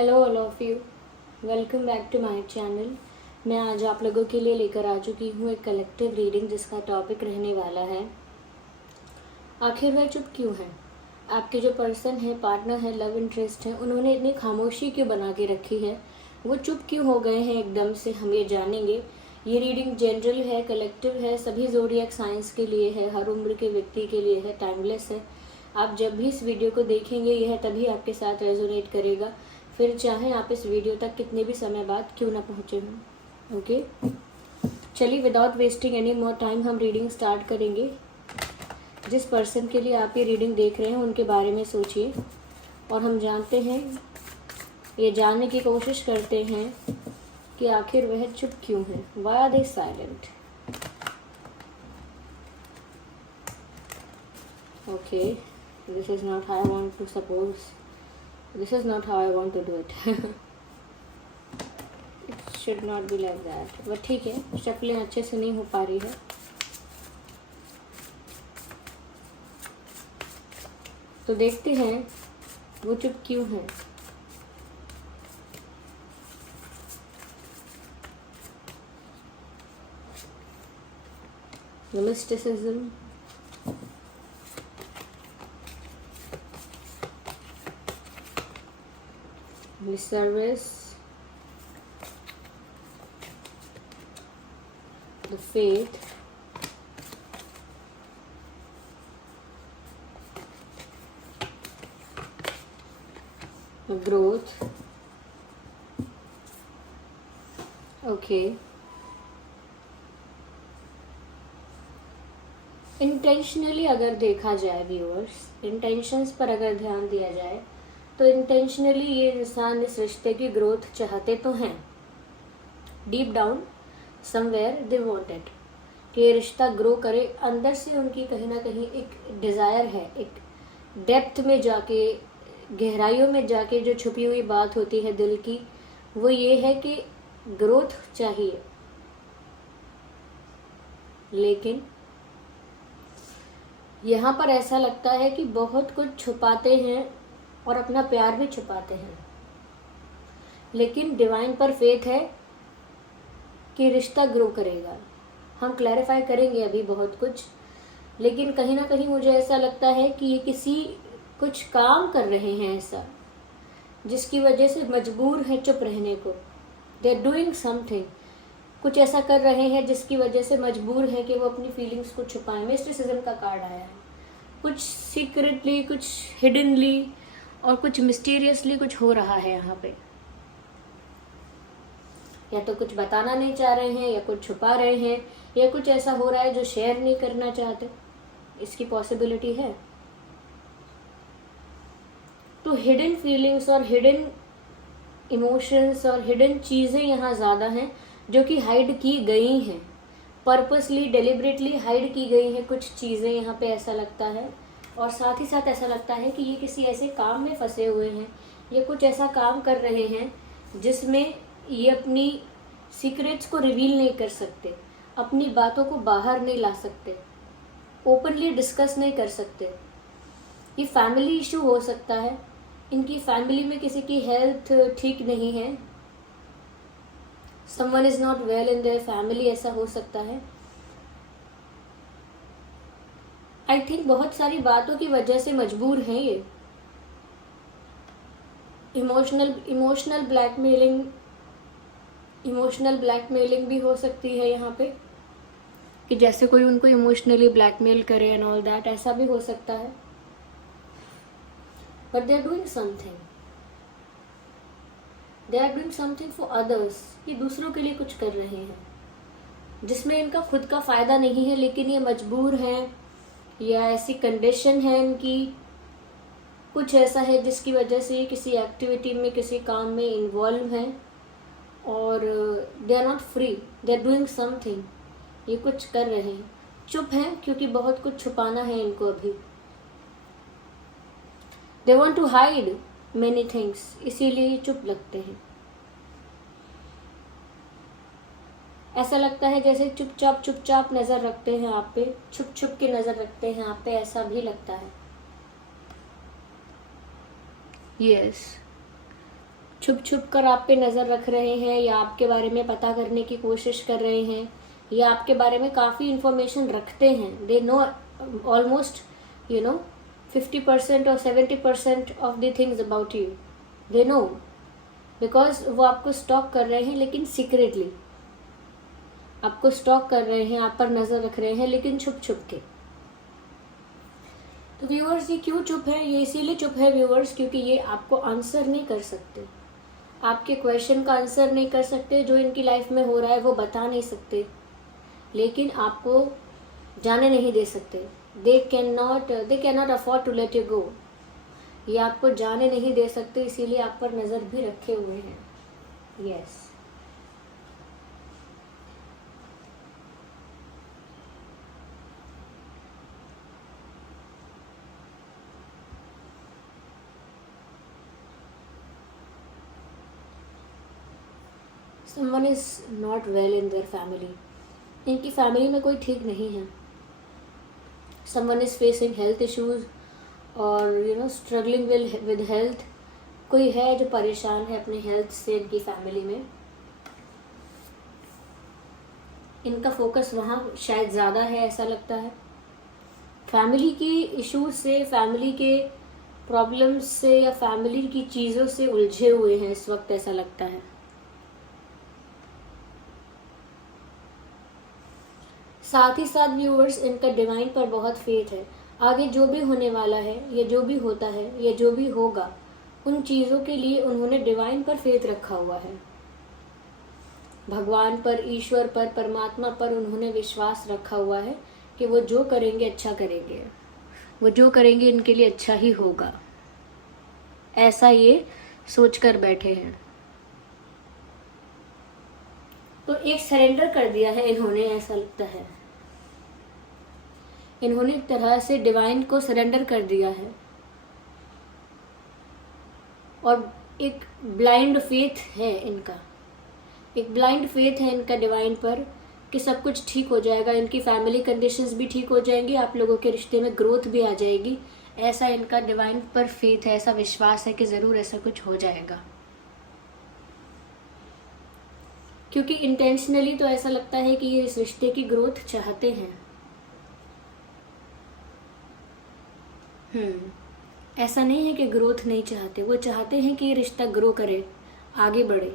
Hello all of you, welcome back to my channel. मैं आज आप लोगों के लिए लेकर आ चुकी हूँ एक कलेक्टिव रीडिंग जिसका टॉपिक रहने वाला है आखिर वह चुप क्यों है। आपके जो पर्सन है, पार्टनर है, लव इंटरेस्ट है, उन्होंने इतनी खामोशी क्यों बना के रखी है, वो चुप क्यों हो गए हैं एकदम से, हम ये जानेंगे। ये रीडिंग जनरल है, कलेक्टिव है, सभी ज़ोडिएक साइंस के लिए है, हर उम्र के व्यक्ति के लिए है, टाइमलेस है। आप जब भी इस वीडियो को देखेंगे यह तभी आपके साथ रेजोनेट करेगा, फिर चाहे आप इस वीडियो तक कितने भी समय बाद क्यों ना पहुँचे हों। ओके, चलिए without wasting any more time हम रीडिंग स्टार्ट करेंगे। जिस पर्सन के लिए आप ये रीडिंग देख रहे हैं उनके बारे में सोचिए और हम जानते हैं, ये जानने की कोशिश करते हैं कि आखिर वह चुप क्यों है। Why are they silent? Okay, this is not how I want to suppose. This is not how I want to do it. It should not be like that. But ठीक है, शक्लें अच्छे से नहीं हो पा रही है। तो देखते हैं वो चुप क्यों है। The mysticism, the service, the faith, the growth. Okay. Intentionally अगर देखा जाए व्यूअर्स, इंटेंशंस पर अगर ध्यान दिया जाए तो इंटेंशनली ये इंसान इस रिश्ते की ग्रोथ चाहते तो हैं। Deep down somewhere they want it कि ये रिश्ता ग्रो करे। अंदर से उनकी कहीं ना कहीं एक डिज़ायर है, एक डेप्थ में जाके, गहराइयों में जाके जो छुपी हुई बात होती है दिल की, वो ये है कि ग्रोथ चाहिए। लेकिन यहाँ पर ऐसा लगता है कि बहुत कुछ छुपाते हैं और अपना प्यार भी छुपाते हैं, लेकिन डिवाइन पर फेथ है कि रिश्ता ग्रो करेगा। हम क्लैरिफाई करेंगे अभी बहुत कुछ, लेकिन कहीं ना कहीं मुझे ऐसा लगता है कि ये किसी कुछ काम कर रहे हैं ऐसा जिसकी वजह से मजबूर है चुप रहने को। दे आर डूइंग समथिंग, कुछ ऐसा कर रहे हैं जिसकी वजह से मजबूर है कि वो अपनी फीलिंग्स को छुपाएं। मिस्टिसिज्म का कार्ड आया है। कुछ सीक्रेटली, कुछ हिडनली और कुछ मिस्टीरियसली कुछ हो रहा है यहाँ पे। या तो कुछ बताना नहीं चाह रहे हैं, या कुछ छुपा रहे हैं, या कुछ ऐसा हो रहा है जो शेयर नहीं करना चाहते। इसकी पॉसिबिलिटी है। तो हिडन फीलिंग्स और हिडन इमोशंस और हिडन चीज़ें यहाँ ज़्यादा हैं जो कि हाइड की गई हैं, पर्पसली डेलिबरेटली हाइड की गई हैं कुछ चीज़ें यहाँ पे, ऐसा लगता है। और साथ ही साथ ऐसा लगता है कि ये किसी ऐसे काम में फंसे हुए हैं, ये कुछ ऐसा काम कर रहे हैं जिसमें ये अपनी सीक्रेट्स को रिवील नहीं कर सकते, अपनी बातों को बाहर नहीं ला सकते, ओपनली डिस्कस नहीं कर सकते। ये फैमिली इशू हो सकता है, इनकी फैमिली में किसी की हेल्थ ठीक नहीं है, someone is not well in their family, ऐसा हो सकता है। आई थिंक बहुत सारी बातों की वजह से मजबूर हैं ये। इमोशनल ब्लैकमेलिंग भी हो सकती है यहाँ पे, कि जैसे कोई उनको इमोशनली ब्लैकमेल करे एंड ऑल दैट, ऐसा भी हो सकता है। But they are doing something, they are doing something for others. ये दूसरों के लिए कुछ कर रहे हैं जिसमें इनका खुद का फायदा नहीं है, लेकिन ये मजबूर हैं, या ऐसी कंडीशन है इनकी, कुछ ऐसा है जिसकी वजह से ये किसी एक्टिविटी में, किसी काम में इन्वॉल्व हैं और they are not free, they are doing something. ये कुछ कर रहे हैं, चुप हैं क्योंकि बहुत कुछ छुपाना है इनको अभी। They want to hide many things, इसीलिए चुप लगते हैं। ऐसा लगता है जैसे चुपचाप नजर रखते हैं आप पे, छुप के नजर रखते हैं आप पे, ऐसा भी लगता है। यस, छुप छुप कर आप पे नज़र रख रहे हैं, या आपके बारे में पता करने की कोशिश कर रहे हैं, या आपके बारे में काफ़ी इन्फॉर्मेशन रखते हैं. दे नो ऑलमोस्ट 50% और 70% of the things about you. They know, because वो आपको स्टॉक कर रहे हैं, लेकिन सीक्रेटली आपको स्टॉक कर रहे हैं, आप पर नज़र रख रहे हैं, लेकिन छुप छुप के. तो व्यूअर्स, ये क्यों चुप है? ये इसीलिए चुप है व्यूअर्स, क्योंकि ये आपको आंसर नहीं कर सकते, आपके क्वेश्चन का आंसर नहीं कर सकते. जो इनकी लाइफ में हो रहा है वो बता नहीं सकते, लेकिन आपको जाने नहीं दे सकते. They can not afford to let you go. ये आपको जाने नहीं दे सकते, इसीलिए आप पर नज़र भी रखे हुए हैं. Yes. Someone is not well in their family. इनकी फैमिली में कोई ठीक नहीं है. Someone is facing health issues और struggling with health. कोई है जो परेशान है अपने हेल्थ से इनकी फैमिली में. इनका फोकस वहाँ शायद ज़्यादा है, ऐसा लगता है. फैमिली की इश्यूज से, फैमिली के प्रॉब्लम्स से, या फैमिली की चीज़ों से उलझे हुए हैं इस वक्त, ऐसा लगता है. साथ ही साथ व्यूअर्स, इनका डिवाइन पर बहुत फेथ है. आगे जो भी होने वाला है, या जो भी होता है, या जो भी होगा, उन चीज़ों के लिए उन्होंने डिवाइन पर फेथ रखा हुआ है. भगवान पर, ईश्वर पर, परमात्मा पर उन्होंने विश्वास रखा हुआ है कि वो जो करेंगे अच्छा करेंगे, वो जो करेंगे इनके लिए अच्छा ही होगा. ऐसा ये सोच कर बैठे हैं. तो एक सरेंडर कर दिया है इन्होंने, ऐसा लगता है. इन्होंने एक तरह से डिवाइन को सरेंडर कर दिया है, और एक ब्लाइंड फेथ है इनका. एक ब्लाइंड फेथ है इनका डिवाइन पर कि सब कुछ ठीक हो जाएगा. इनकी फैमिली कंडीशंस भी ठीक हो जाएंगी, आप लोगों के रिश्ते में ग्रोथ भी आ जाएगी. ऐसा इनका डिवाइन पर फेथ है, ऐसा विश्वास है कि ज़रूर ऐसा कुछ हो जाएगा. क्योंकि इंटेंशनली तो ऐसा लगता है कि ये इस रिश्ते की ग्रोथ चाहते हैं. ऐसा नहीं है कि ग्रोथ नहीं चाहते, वो चाहते हैं कि ये रिश्ता ग्रो करे, आगे बढ़े,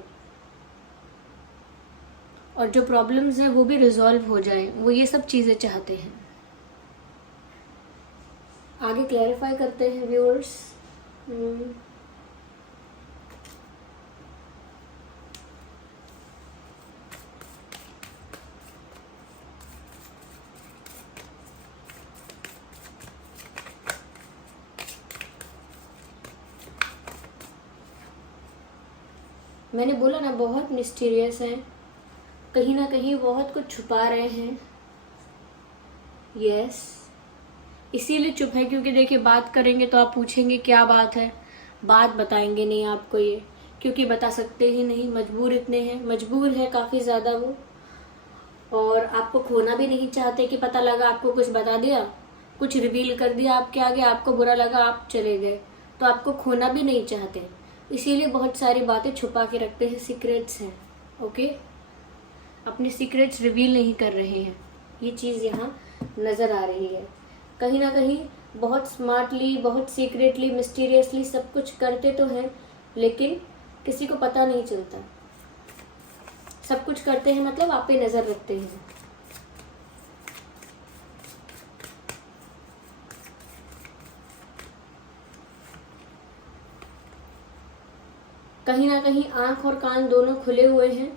और जो प्रॉब्लम्स हैं वो भी रिजॉल्व हो जाए. वो ये सब चीज़ें चाहते हैं. आगे क्लैरिफाई करते हैं व्यूअर्स. मैंने बोला ना, बहुत मिस्टीरियस हैं, कहीं ना कहीं बहुत कुछ छुपा रहे हैं. यस, इसीलिए चुप है, क्योंकि देखिए बात करेंगे तो आप पूछेंगे क्या बात है, बात बताएंगे नहीं आपको ये, क्योंकि बता सकते ही नहीं, मजबूर इतने हैं, मजबूर है काफ़ी ज़्यादा वो. और आपको खोना भी नहीं चाहते कि पता लगा आपको कुछ बता दिया, कुछ रिवील कर दिया आपके आगे, आपको बुरा लगा, आप चले गए, तो आपको खोना भी नहीं चाहते. इसीलिए बहुत सारी बातें छुपा के रखते हैं, सीक्रेट्स हैं. ओके, अपने सीक्रेट्स रिवील नहीं कर रहे हैं. ये चीज़ यहाँ नज़र आ रही है. कहीं ना कहीं बहुत स्मार्टली, बहुत सीक्रेटली, मिस्टीरियसली सब कुछ करते तो हैं, लेकिन किसी को पता नहीं चलता. सब कुछ करते हैं मतलब आप पे नज़र रखते हैं. कहीं ना कहीं आंख और कान दोनों खुले हुए हैं,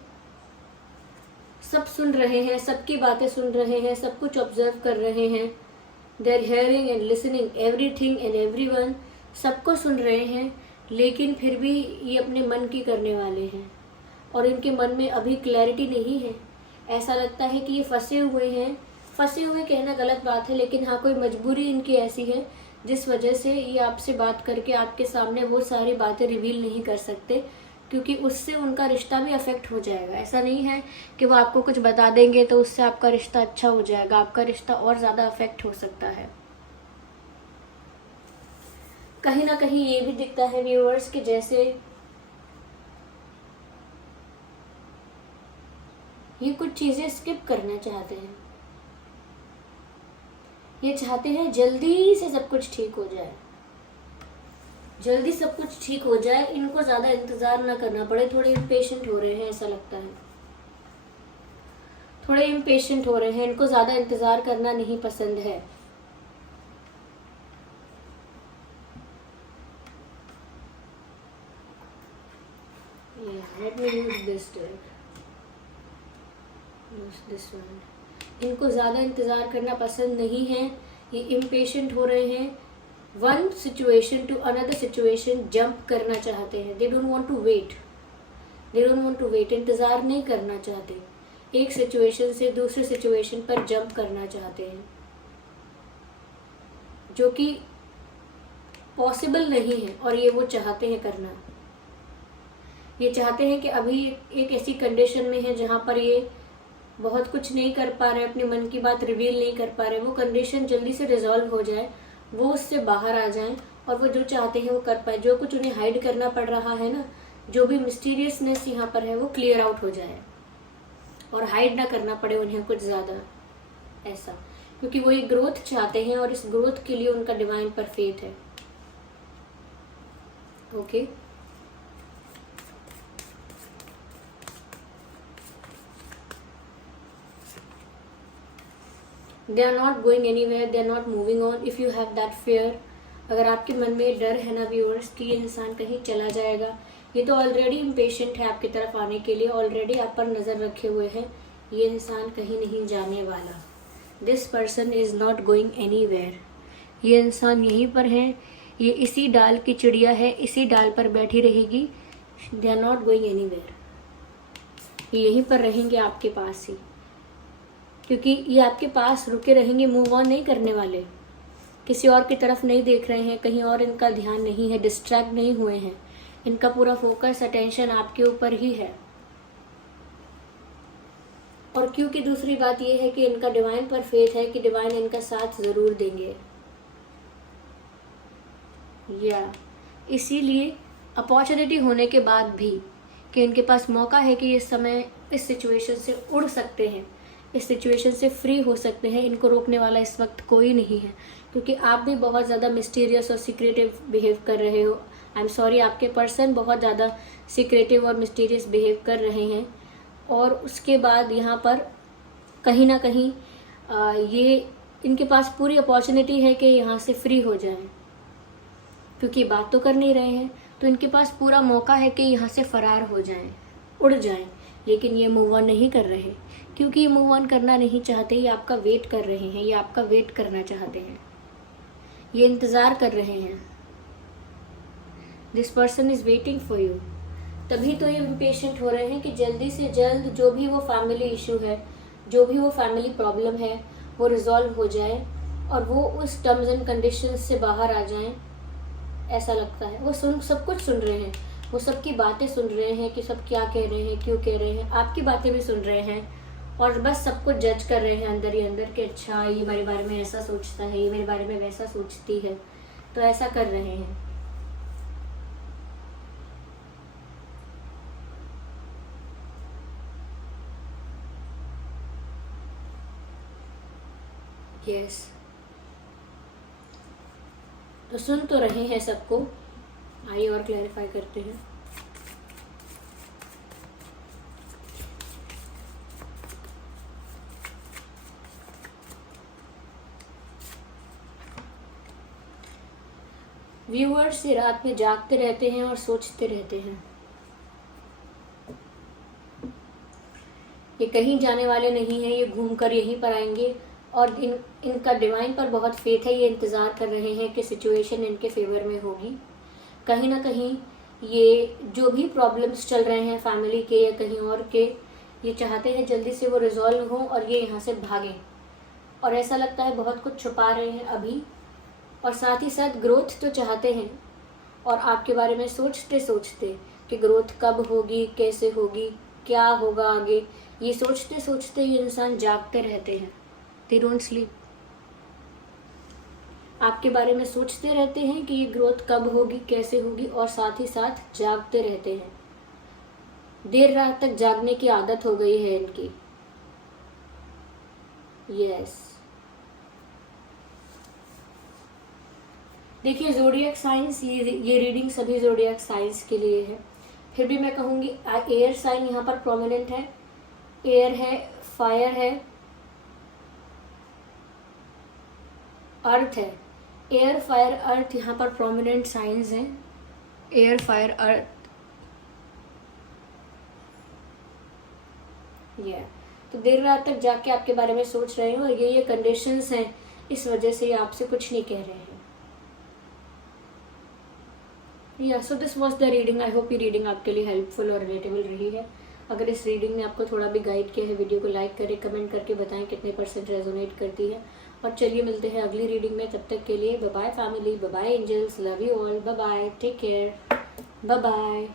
सब सुन रहे हैं, सबकी बातें सुन रहे हैं, सब कुछ ऑब्जर्व कर रहे हैं. They are hearing and listening everything and everyone. सबको सुन रहे हैं, लेकिन फिर भी ये अपने मन की करने वाले हैं, और इनके मन में अभी क्लैरिटी नहीं है. ऐसा लगता है कि ये फंसे हुए हैं. फंसे हुए कहना गलत बात है, लेकिन हाँ, कोई मजबूरी इनकी ऐसी है जिस वजह से ये आपसे बात करके आपके सामने वो सारी बातें रिवील नहीं कर सकते, क्योंकि उससे उनका रिश्ता भी अफेक्ट हो जाएगा. ऐसा नहीं है कि वो आपको कुछ बता देंगे तो उससे आपका रिश्ता अच्छा हो जाएगा, आपका रिश्ता और ज़्यादा अफेक्ट हो सकता है. कहीं ना कहीं ये भी दिखता है व्यूअर्स कि जैसे ये कुछ चीज़ें स्किप करना चाहते हैं। ये चाहते हैं जल्दी से सब कुछ ठीक हो जाए, जल्दी सब कुछ ठीक हो जाए, इनको ज़्यादा इंतज़ार ना करना पड़े। थोड़े इम्पेशेंट हो रहे हैं, ऐसा लगता है थोड़े इम्पेशेंट हो रहे हैं, इनको ज़्यादा इंतज़ार करना नहीं पसंद है। Let me use this deck. Use this one. इनको ज़्यादा इंतज़ार करना पसंद नहीं है, ये इम्पेशेंट हो रहे हैं। One situation to another situation jump करना चाहते हैं। They don't want to wait, they don't want to wait, इंतज़ार नहीं करना चाहते। एक सिचुएशन से दूसरे सिचुएशन पर जंप करना चाहते हैं, जो कि पॉसिबल नहीं है, और ये वो चाहते हैं करना। ये चाहते हैं कि अभी एक ऐसी कंडीशन में है जहाँ पर ये बहुत कुछ नहीं कर पा रहे, अपने मन की बात रिवील नहीं कर पा रहे। वो कंडीशन जल्दी से रिजॉल्व हो जाए, वो उससे बाहर आ जाएं, और वो जो चाहते हैं वो कर पाए। जो कुछ उन्हें हाइड करना पड़ रहा है ना, जो भी मिस्टीरियसनेस यहाँ पर है, वो क्लियर आउट हो जाए और हाइड ना करना पड़े उन्हें कुछ ज़्यादा, ऐसा। क्योंकि वो एक ग्रोथ चाहते हैं, और इस ग्रोथ के लिए उनका डिवाइन पर फेथ है। Okay, they are not going anywhere, they are not moving on. If you have that fear, अगर आपके मन में डर है ना व्यूअर्स कि ये इंसान कहीं चला जाएगा, ये तो ऑलरेडी इम्पेशेंट है आपकी तरफ आने के लिए, ऑलरेडी आप पर नज़र रखे हुए हैं। ये इंसान कहीं नहीं जाने वाला। This person is not going anywhere. ये इंसान यहीं पर है, ये इसी डाल की चिड़िया है, इसी डाल पर बैठी रहेगी। They are not going anywhere, ये यहीं पर रहेंगे आपके पास ही, क्योंकि ये आपके पास रुके रहेंगे, मूव ऑन नहीं करने वाले। किसी और की तरफ नहीं देख रहे हैं, कहीं और इनका ध्यान नहीं है, डिस्ट्रैक्ट नहीं हुए हैं। इनका पूरा फोकस, अटेंशन आपके ऊपर ही है। और क्योंकि दूसरी बात यह है कि इनका डिवाइन पर फेथ है कि डिवाइन इनका साथ ज़रूर देंगे, या इसीलिए अपॉर्चुनिटी होने के बाद भी कि इनके पास मौका है कि इस समय इस सिचुएशन से उड़ सकते हैं, इस सिचुएशन से फ्री हो सकते हैं। इनको रोकने वाला इस वक्त कोई नहीं है, क्योंकि आप भी बहुत ज़्यादा मिस्टीरियस और सीक्रेटिव बिहेव कर रहे हो। आई एम सॉरी, आपके पर्सन बहुत ज़्यादा सीक्रेटिव और मिस्टीरियस बिहेव कर रहे हैं। और उसके बाद यहाँ पर कहीं ना कहीं ये इनके पास पूरी अपॉर्चुनिटी है कि यहाँ से फ्री हो जाएं, क्योंकि बात तो कर नहीं रहे हैं, तो इनके पास पूरा मौका है कि यहाँ से फरार हो जाएं, उड़ जाएं। लेकिन ये मूव ऑन नहीं कर रहे, क्योंकि ये मूव ऑन करना नहीं चाहते। ये आपका वेट कर रहे हैं, ये आपका वेट करना चाहते हैं, ये इंतज़ार कर रहे हैं। This person is waiting for you. तभी तो ये इम्पेशेंट हो रहे हैं कि जल्दी से जल्द जो भी वो फैमिली इशू है, जो भी वो फैमिली प्रॉब्लम है, वो रिजॉल्व हो जाए और वो उस टर्म्स एंड कंडीशंस से बाहर आ जाएं। ऐसा लगता है वो सब कुछ सुन रहे हैं, वो सबकी बातें सुन रहे हैं कि सब क्या कह रहे हैं, क्यों कह रहे हैं। आपकी बातें भी सुन रहे हैं और बस सब कुछ जज कर रहे हैं अंदर ही अंदर कि अच्छा ये मेरे बारे में ऐसा सोचता है, ये मेरे बारे में वैसा सोचती है, तो ऐसा कर रहे हैं। यस, तो सुन तो रहे हैं सबको। आइए और क्लैरिफाई करते हैं। व्यूअर्स ये रात में जागते रहते हैं और सोचते रहते हैं। ये कहीं जाने वाले नहीं हैं, ये घूमकर यहीं पर आएंगे। और इनका डिवाइन पर बहुत फेथ है, ये इंतज़ार कर रहे हैं कि सिचुएशन इनके फेवर में होगी। कहीं ना कहीं ये जो भी प्रॉब्लम्स चल रहे हैं फैमिली के या कहीं और के, ये चाहते हैं जल्दी से वो रिजॉल्व हों और ये यहाँ से भागें। और ऐसा लगता है बहुत कुछ छुपा रहे हैं अभी, और साथ ही साथ ग्रोथ तो चाहते हैं। और आपके बारे में सोचते सोचते कि ग्रोथ कब होगी, कैसे होगी, क्या होगा आगे, ये सोचते सोचते ये इंसान जागते रहते हैं। They don't sleep. आपके बारे में सोचते रहते हैं कि ये ग्रोथ कब होगी, कैसे होगी, और साथ ही साथ जागते रहते हैं। देर रात तक जागने की आदत हो गई है इनकी, यस। देखिए ज़ोडिएक साइंस, ये रीडिंग सभी ज़ोडिएक साइंस के लिए है। फिर भी मैं कहूँगी एयर साइन यहाँ पर प्रोमिनेंट है, एयर है, फायर है, अर्थ है। एयर फायर अर्थ यहाँ पर प्रोमिनेंट साइंस हैं। एयर फायर अर्थ, ये तो देर रात तक जाके आपके बारे में सोच रहे हो और ये कंडीशंस हैं, इस वजह से ये आपसे कुछ नहीं कह रहे हैं। या so this was the reading. I hope ये रीडिंग आपके लिए हेल्पफुल और रिलेटेबल रही है। अगर इस रीडिंग ने आपको थोड़ा भी गाइड किया है, वीडियो को लाइक करें, कमेंट करके बताएं कितने % रेजोनेट करती है। और चलिए मिलते हैं अगली रीडिंग में, तब तक के लिए bye bye family, bye bye angels, love you all, bye bye, take care, bye bye.